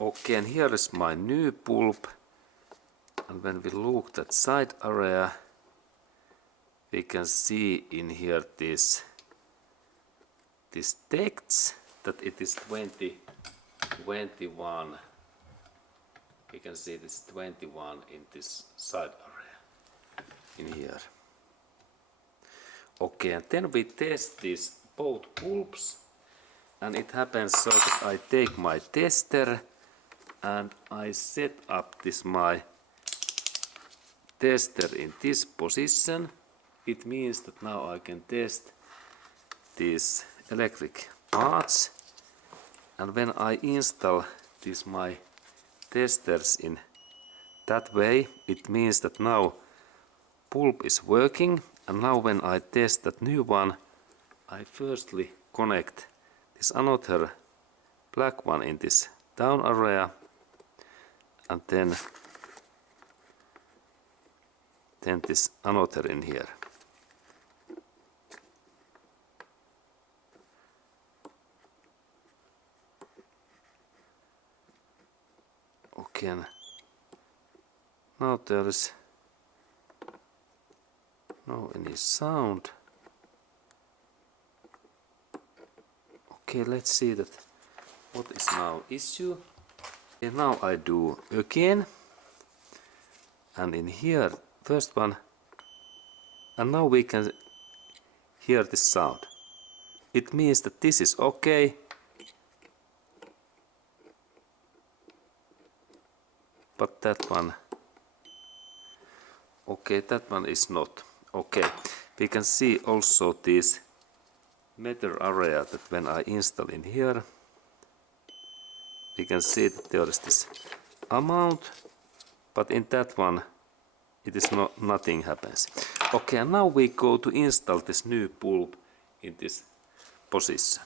Okay, and here is my new bulb, and when we look at side area, we can see in here this text that it is 21. We can see this 21 in this side area in here. Okay, and then we test these both bulbs, and it happens so that I take my tester and I set up this my tester in this position. It means that now I can test these electric parts, and when I install these my testers in that way, it means that now bulb is working, and now when I test that new one, I firstly connect this another black one in this down area, and then this another in here. Okay, and now there is no any sound. Okay, let's see that what is now issue. And now I do again, and in here first one, and now we can hear this sound. It means that this is okay, but that one, okay, that one is not okay. We can see also this meter area that when I install in here, we can see that there is this amount, but in that one it is not, nothing happens. Okay, and now we go to install this new bulb in this position.